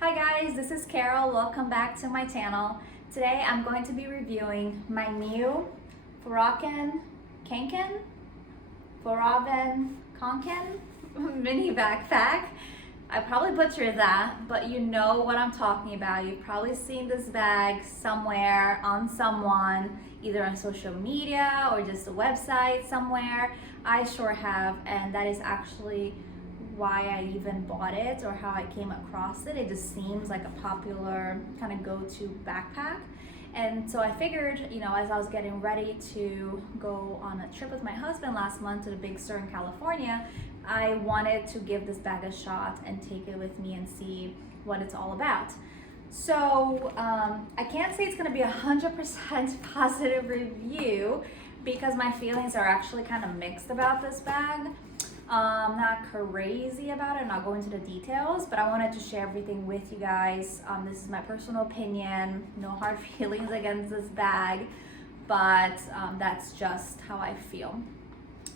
Hi guys, this is Carol. Welcome back to my channel. Today I'm going to be reviewing my new Fjallraven Kanken Mini backpack. I probably butchered that, but you know what I'm talking about. You've probably seen this bag somewhere on someone, either on social media or just a website somewhere. I sure have, and that is actually why I even bought it or how I came across it. It just seems like a popular kind of go-to backpack. And so I figured, as I was getting ready to go on a trip with my husband last month to the Big Sur in California, I wanted to give this bag a shot and take it with me and see what it's all about. So I can't say it's gonna be 100% positive review because my feelings are actually kind of mixed about this bag. I'm not crazy about it, I'm not going into the details, but I wanted to share everything with you guys. This is my personal opinion, no hard feelings against this bag, but that's just how I feel.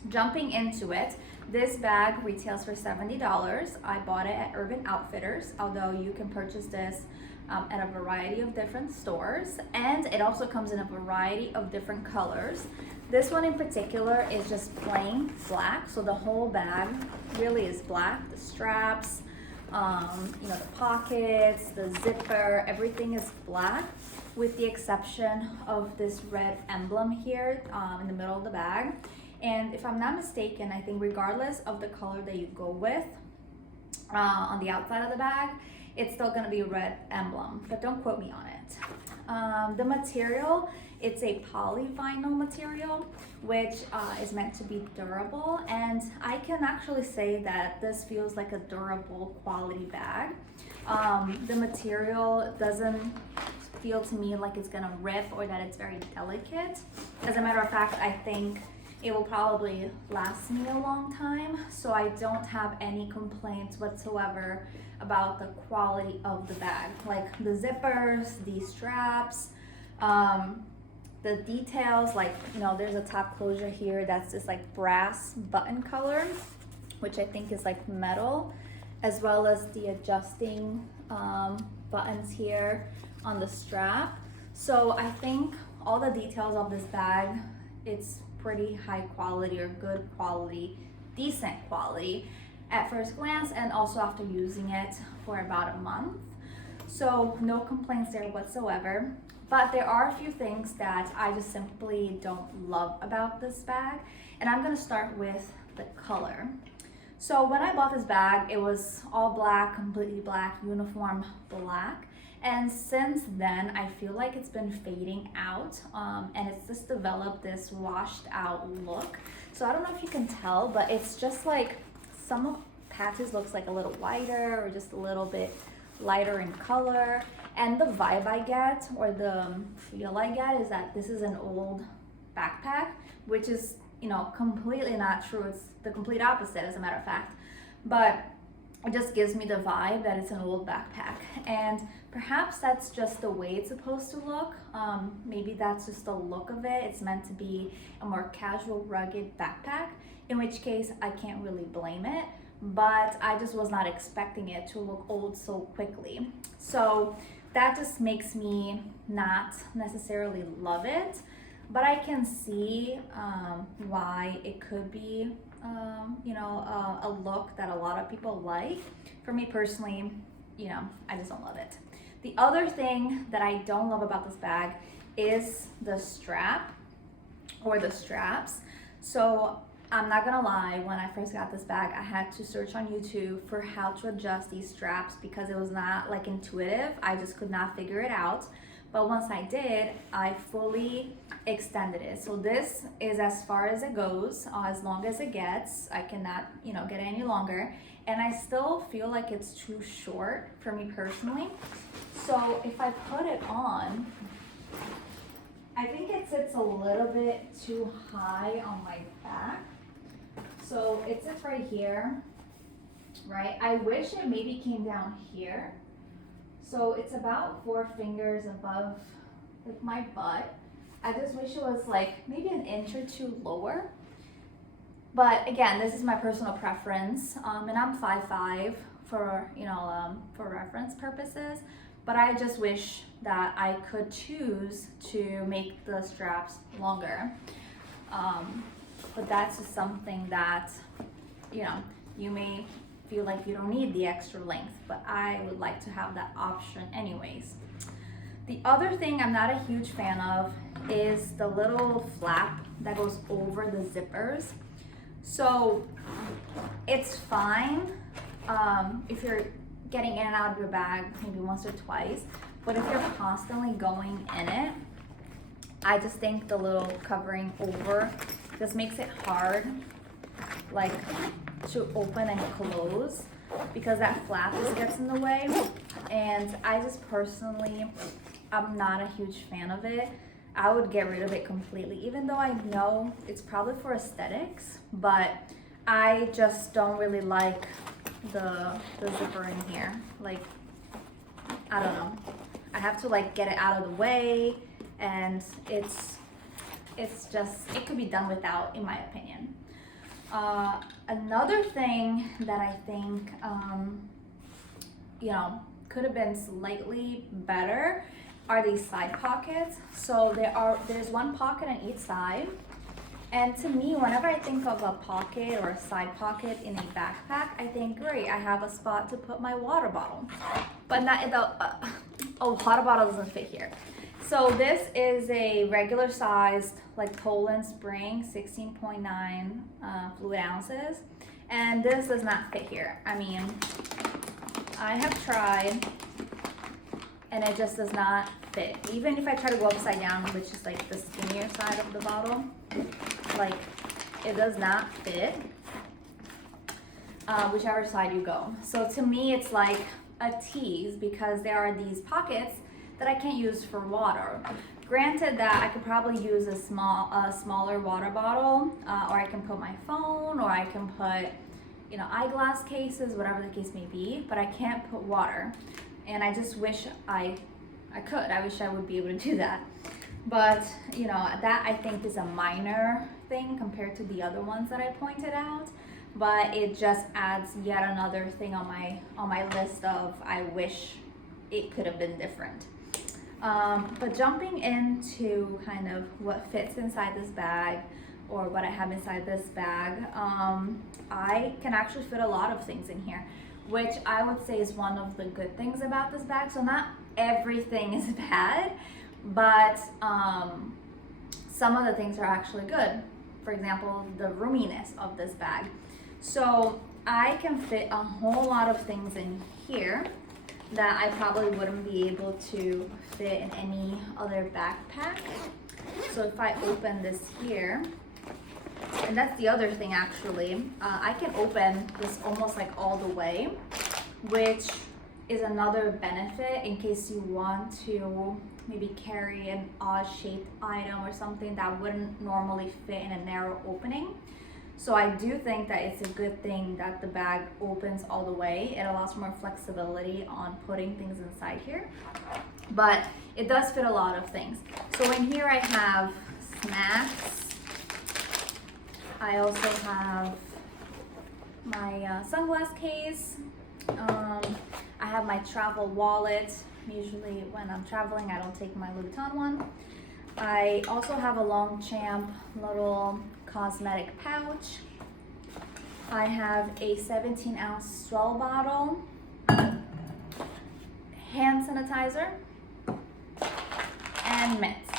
Jumping into it, this bag retails for $70. I bought it at Urban Outfitters, although you can purchase this at a variety of different stores, and it also comes in a variety of different colors. This one in particular is just plain black, so the whole bag really is black. The straps, the pockets, the zipper, everything is black, with the exception of this red emblem here in the middle of the bag. And if I'm not mistaken, I think regardless of the color that you go with on the outside of the bag, it's still gonna be a red emblem, but don't quote me on it. The material, it's a polyvinyl material, which is meant to be durable, and I can actually say that this feels like a durable quality bag. The material doesn't feel to me like it's gonna rip or that it's very delicate. As a matter of fact, I think it will probably last me a long time, so I don't have any complaints whatsoever about the quality of the bag. Like the zippers, the straps, the details, like, there's a top closure here that's this like brass button color, which I think is like metal, as well as the adjusting buttons here on the strap. So I think all the details of this bag, it's pretty high quality or good quality, decent quality at first glance, and also after using it for about a month. So no complaints there whatsoever. But there are a few things that I just simply don't love about this bag, and I'm gonna start with the color. So when I bought this bag, it was all black, completely black, uniform black. And since then, I feel like it's been fading out, and it's just developed this washed out look. So I don't know if you can tell, but it's just like some of patches looks like a little whiter or just a little bit lighter in color. And the vibe I get, or the feel I get, is that this is an old backpack, which is, completely not true. It's the complete opposite, as a matter of fact. But it just gives me the vibe that it's an old backpack, and perhaps that's just the way it's supposed to look. Maybe that's just the look of it. It's meant to be a more casual, rugged backpack, in which case I can't really blame it, but I just was not expecting it to look old so quickly. So that just makes me not necessarily love it, but I can see why it could be a look that a lot of people like. For me personally, I just don't love it. The other thing that I don't love about this bag is the strap or the straps. So I'm not gonna lie, when I first got this bag, I had to search on YouTube for how to adjust these straps because it was not like intuitive. I just could not figure it out. But once I did, I fully extended it. So this is as far as it goes, as long as it gets. I cannot, get it any longer. And I still feel like it's too short for me personally. So if I put it on, I think it sits a little bit too high on my back. So it sits right here, right? I wish it maybe came down here. So it's about 4 fingers above like my butt. I just wish it was like maybe an inch or 2 lower. But again, this is my personal preference, and I'm 5'5", for for reference purposes, but I just wish that I could choose to make the straps longer. But that's just something that, you may feel like you don't need the extra length, but I would like to have that option anyways. The other thing I'm not a huge fan of is the little flap that goes over the zippers. So it's fine if you're getting in and out of your bag maybe once or twice, but if you're constantly going in it, I just think the little covering over just makes it hard, like, to open and close, because that flap just gets in the way. And I just personally, I'm not a huge fan of it. I would get rid of it completely, even though I know it's probably for aesthetics, but I just don't really like the zipper in here. Like, I don't know. I have to like get it out of the way, and it's just, it could be done without, in my opinion. Another thing that I think, could have been slightly better are these side pockets. So there's one pocket on each side. And to me, whenever I think of a pocket or a side pocket in a backpack, I think, great, I have a spot to put my water bottle. But not water bottle doesn't fit here. So this is a regular sized, like, Poland Spring 16.9 fluid ounces. And this does not fit here. I mean, I have tried, and it just does not fit. Even if I try to go upside down, which is like the skinnier side of the bottle, like, it does not fit, whichever side you go. So to me, it's like a tease, because there are these pockets that I can't use for water. Granted that I could probably use a smaller water bottle, or I can put my phone, or I can put, eyeglass cases, whatever the case may be, but I can't put water. And I just wish I could. I wish I would be able to do that. But, that I think is a minor thing compared to the other ones that I pointed out. But it just adds yet another thing on my list of I wish it could have been different. But jumping into kind of what fits inside this bag, or what I have inside this bag, I can actually fit a lot of things in here, which I would say is one of the good things about this bag. So not everything is bad, but some of the things are actually good. For example, the roominess of this bag. So I can fit a whole lot of things in here that I probably wouldn't be able to fit in any other backpack. So if I open this here, and that's the other thing actually, I can open this almost like all the way, which is another benefit in case you want to maybe carry an odd shaped item or something that wouldn't normally fit in a narrow opening. So I do think that it's a good thing that the bag opens all the way. It allows for more flexibility on putting things inside here, but it does fit a lot of things. So in here I have snacks. I also have my sunglass case. I have my travel wallet. Usually when I'm traveling, I don't take my Louis Vuitton one. I also have a Longchamp little cosmetic pouch. I have a 17-ounce swell bottle, hand sanitizer, and mitts.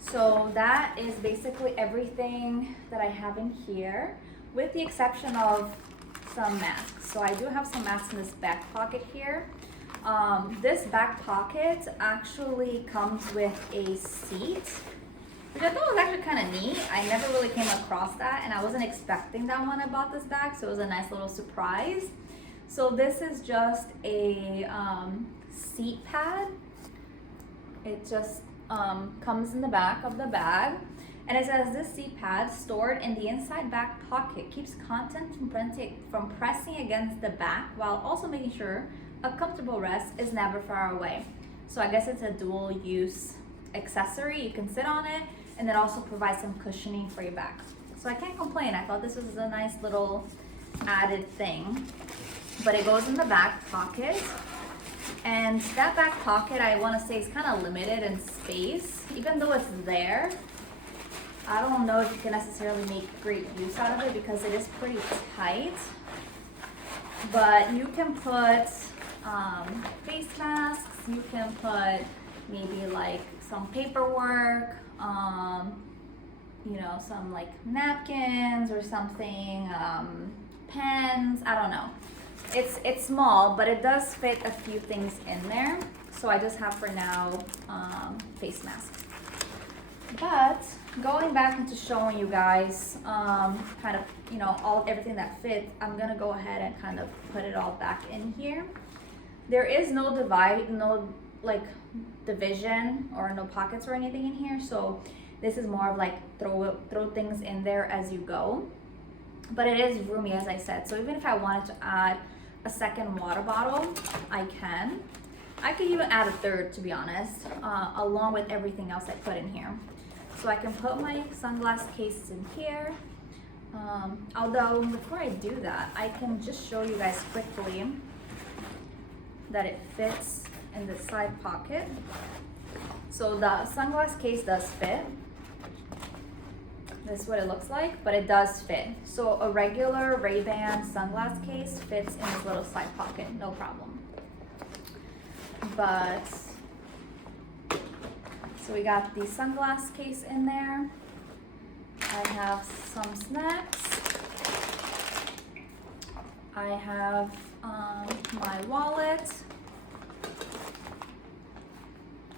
So that is basically everything that I have in here, with the exception of some masks. So I do have some masks in this back pocket here. This back pocket actually comes with a seat, which I thought was actually kind of neat. I never really came across that, and I wasn't expecting that when I bought this bag, so it was a nice little surprise. So this is just a seat pad. It just comes in the back of the bag, and it says this seat pad stored in the inside back pocket keeps content from pressing against the back, while also making sure a comfortable rest is never far away. So I guess it's a dual use accessory. You can sit on it, and it also provides some cushioning for your back. So I can't complain. I thought this was a nice little added thing. but it goes in the back pocket. And that back pocket, I want to say, is kind of limited in space. Even though it's there, I don't know if you can necessarily make great use out of it because it is pretty tight. But you can put face masks, you can put maybe like some paperwork, you know, some like napkins or something, pens, I don't know. It's small, but it does fit a few things in there. So I just have for now face masks. But going back into showing you guys kind of, you know, everything that fits, I'm gonna go ahead and kind of put it all back in here. There is no like division or no pockets or anything in here. So this is more of like throw things in there as you go. But it is roomy, as I said. So even if I wanted to add a second water bottle, I can. I could even add a third, to be honest, along with everything else I put in here. So I can put my sunglass case in here. Although before I do that, I can just show you guys quickly that it fits in the side pocket. So the sunglass case does fit. This is what it looks like, but it does fit. So a regular Ray-Ban sunglass case fits in this little side pocket, no problem. But, so we got the sunglass case in there. I have some snacks. I have my wallet,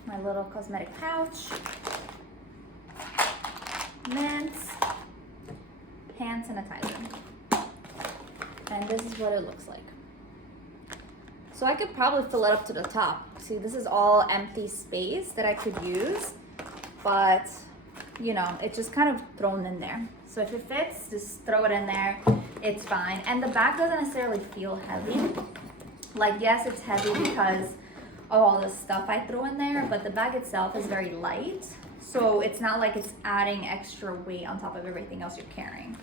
my little cosmetic pouch, mints, hand sanitizer. And this is what it looks like. So I could probably fill it up to the top. See, this is all empty space that I could use, but you know, it's just kind of thrown in there. So if it fits, just throw it in there, it's fine. And the bag doesn't necessarily feel heavy. Like, yes, it's heavy because of all the stuff I throw in there, but the bag itself is very light. So it's not like it's adding extra weight on top of everything else you're carrying.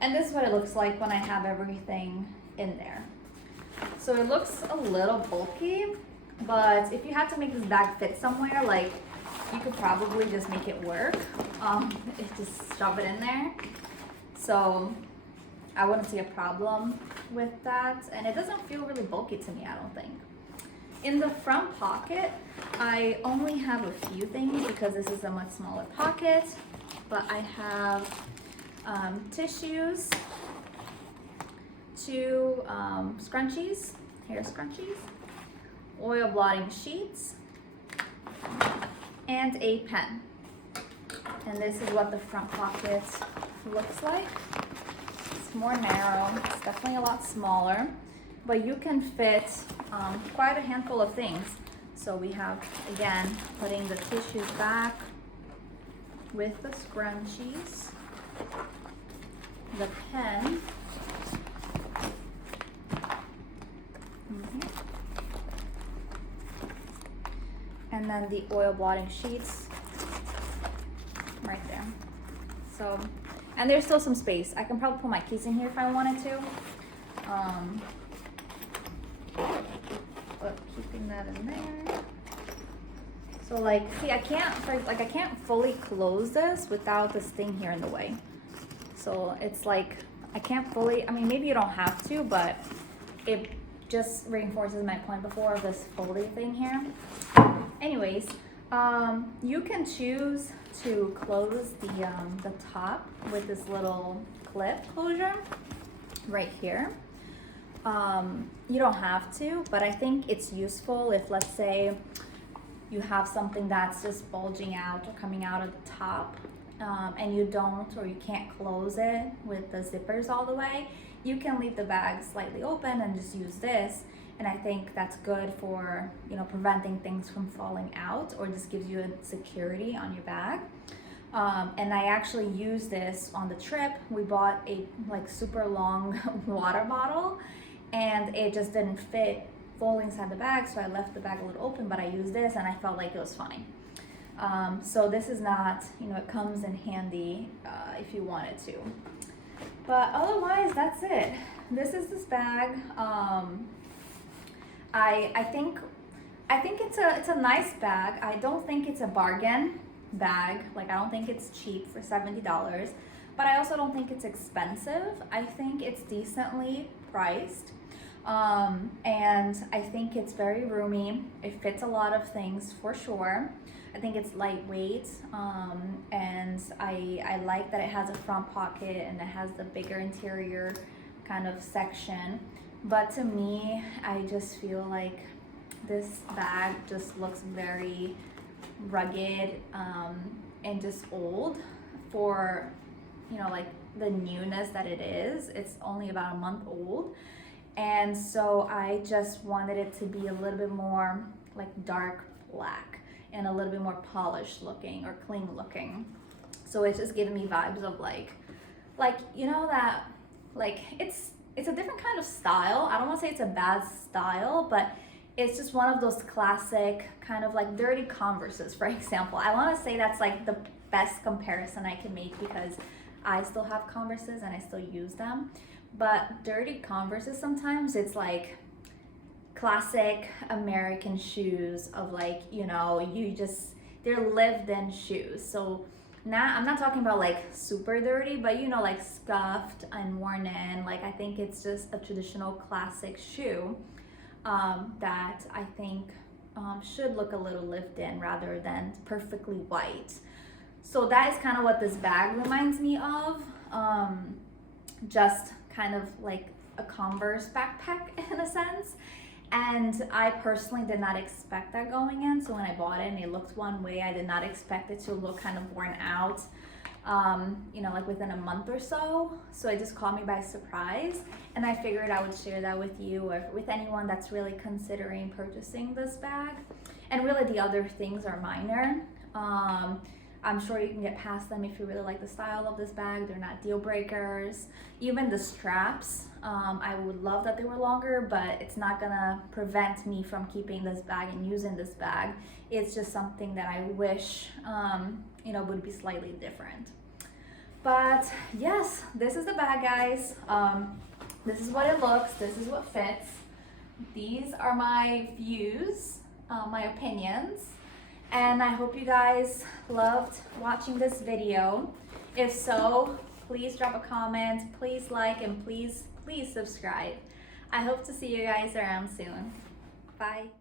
And this is what it looks like when I have everything in there. So it looks a little bulky, but if you had to make this bag fit somewhere, like, you could probably just make it work. Just shove it in there. So I wouldn't see a problem with that. And it doesn't feel really bulky to me, I don't think. In the front pocket, I only have a few things because this is a much smaller pocket, but I have tissues, two scrunchies, hair scrunchies, oil blotting sheets, and a pen. And this is what the front pocket looks like. It's more narrow, it's definitely a lot smaller, but you can fit quite a handful of things. So we have, again, putting the tissues back with the scrunchies, the pen, and then the oil blotting sheets right there. So, and there's still some space. I can probably put my keys in here if I wanted to. But keeping that in there. So like, see, I can't fully close this without this thing here in the way. So it's like, I can't fully, I mean, maybe you don't have to, but it just reinforces my point before of this folding thing here. Anyways, you can choose to close the top with this little clip closure right here. You don't have to, but I think it's useful if, let's say, you have something that's just bulging out or coming out at the top, and you don't, or you can't close it with the zippers all the way. You can leave the bag slightly open and just use this. And I think that's good for, you know, preventing things from falling out, or just gives you a security on your bag. And I actually used this on the trip. We bought a like super long water bottle, and it just didn't fit fully inside the bag, so I left the bag a little open, but I used this and I felt like it was fine. So this is not, you know, it comes in handy if you wanted to. But otherwise, that's it. this is this bag. I think it's a nice bag. I don't think it's a bargain bag. Like, I don't think it's cheap for $70, but I also don't think it's expensive. I think it's decently priced. And I think it's very roomy. It fits a lot of things for sure. I think it's lightweight, and I like that it has a front pocket and it has the bigger interior kind of section. But to me, I just feel like this bag just looks very rugged, and just old for, you know, like the newness that it is. It's only about a month old. And so I just wanted it to be a little bit more like dark black and a little bit more polished looking or clean looking. So it's just giving me vibes of like, you know, that like it's a different kind of style. I don't want to say it's a bad style, but it's just one of those classic kind of like dirty Converses, for example. I want to say that's like the best comparison I can make because I still have Converses and I still use them. But dirty Converses, sometimes it's like classic American shoes of like, you know, they're lived-in shoes. So now I'm not talking about like super dirty, but you know, like scuffed and worn in. Like, I think it's just a traditional classic shoe that I think should look a little lived-in rather than perfectly white. So that is kind of what this bag reminds me of. Just kind of like a Converse backpack in a sense. And I personally did not expect that going in. So when I bought it and it looked one way, I did not expect it to look kind of worn out, you know, like within a month or so. So it just caught me by surprise. And I figured I would share that with you or with anyone that's really considering purchasing this bag. And really the other things are minor. I'm sure you can get past them if you really like the style of this bag. They're not deal breakers. Even the straps, I would love that they were longer, but it's not gonna prevent me from keeping this bag and using this bag. It's just something that I wish, you know, would be slightly different. But yes, this is the bag, guys. This is what it looks. This is what fits. These are my views, my opinions. And I hope you guys loved watching this video. If so, please drop a comment, please like, and please subscribe. I hope to see you guys around soon. Bye.